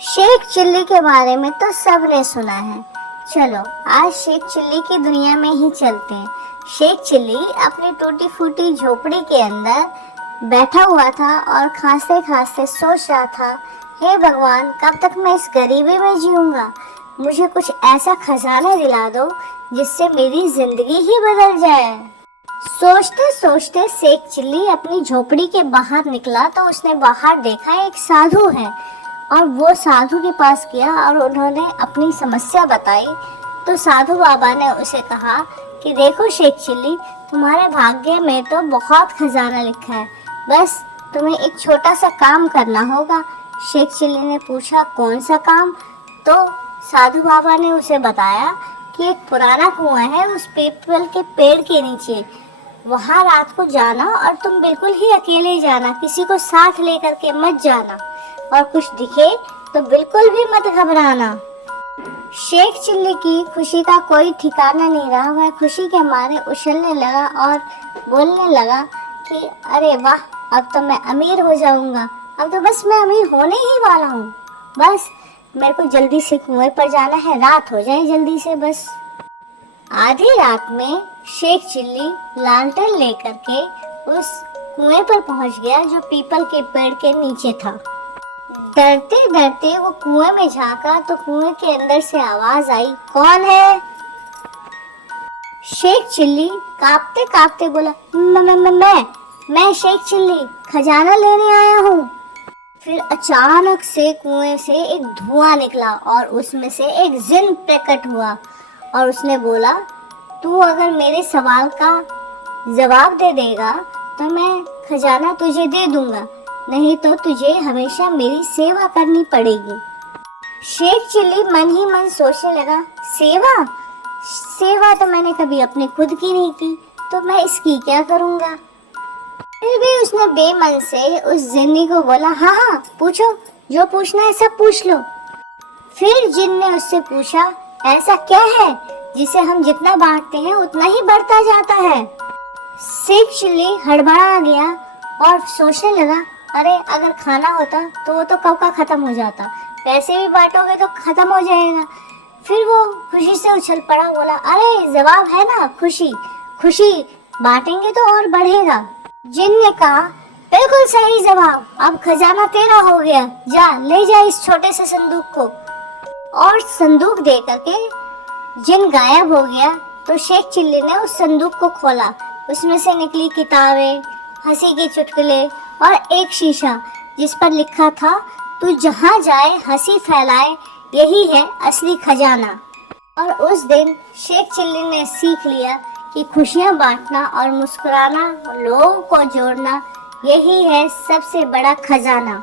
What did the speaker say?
Sheikh chilli के बारे में तो सबने सुना है। चलो आज शेख चिल्ली की दुनिया में ही चलते हैं। शेख चिल्ली अपनी टूटी फूटी झोपड़ी के अंदर बैठा हुआ था और खांसते खांसते सोच रहा था, हे भगवान, कब तक मैं इस गरीबी में जीऊंगा। मुझे कुछ ऐसा खजाना दिला दो जिससे मेरी जिंदगी ही बदल जाए। सोचते सोचते शेख चिल्ली अपनी झोपड़ी के बाहर निकला तो उसने बाहर देखा एक साधु है और वो साधु के पास गया और उन्होंने अपनी समस्या बताई। तो साधु बाबा ने उसे कहा कि देखो शेख चिल्ली, तुम्हारे भाग्य में तो बहुत खजाना लिखा है, बस तुम्हें एक छोटा सा काम करना होगा। शेख चिल्ली ने पूछा, कौन सा काम? तो साधु बाबा ने उसे बताया कि एक पुराना कुआं है उस पीपल के पेड़ के नीचे, वहां रात को जाना और तुम बिल्कुल ही अकेले जाना, किसी को साथ लेकर के मत जाना, और कुछ दिखे तो बिल्कुल भी मत घबराना। शेख चिल्ली की खुशी का कोई ठिकाना नहीं रहा। वह खुशी के मारे उछलने लगा और बोलने लगा कि अरे वाह, अब तो मैं अमीर हो जाऊंगा, अब तो बस मैं अमीर होने ही वाला हूँ। बस मेरे को जल्दी से कुएं पर जाना है, रात हो जाए जल्दी से बस। आधी रात में शेख चिल्ली लालटेन लेकर के उस कुएं पर पहुंच गया जो पीपल के पेड़ के नीचे था। डरते डरते वो कुएं में झांका तो कुएं के अंदर से आवाज आई, कौन है? शेख चिल्ली कांपते कांपते बोला, मैं शेख चिल्ली खजाना लेने आया हूँ। फिर अचानक से कुएं से एक धुआं निकला और उसमें से एक जिन प्रकट हुआ और उसने बोला, तू अगर मेरे सवाल का जवाब दे देगा तो मैं खजाना तुझे दे दूंगा, नहीं तो तुझे हमेशा मेरी सेवा करनी पड़ेगी। शेख चिल्ली मन ही मन सोचने लगा, सेवा तो मैंने कभी अपने खुद की नहीं की, तो मैं इसकी क्या करूंगा। फिर भी उसने बेमन से उस जिन्नी को बोला, हाँ हाँ पूछो, जो पूछना है सब पूछ लो। फिर जिन ने उससे पूछा, ऐसा क्या है जिसे हम जितना बांटते हैं उतना ही बढ़ता जाता है। शेख चिल्ली हड़बड़ा गया और सोचने लगा, अरे अगर खाना होता तो वो तो कब का खत्म हो जाता, पैसे भी बांटोगे तो खत्म हो जाएगा। फिर वो खुशी से उछल पड़ा, बोला, अरे जवाब है ना, खुशी बांटेंगे तो और बढ़ेगा। जिन ने कहा, बिल्कुल सही जवाब, अब खजाना तेरा हो गया, जा ले जा इस छोटे से संदूक को। और संदूक दे करके जिन गायब हो गया। तो शेख चिल्ली ने उस संदूक को खोला, उसमें से निकली किताबें, हंसी के चुटकुले और एक शीशा जिस पर लिखा था, तू जहाँ जाए हंसी फैलाए, यही है असली खजाना। और उस दिन शेख चिल्ली ने सीख लिया कि खुशियाँ बांटना और मुस्कुराना, लोगों को जोड़ना, यही है सबसे बड़ा खजाना।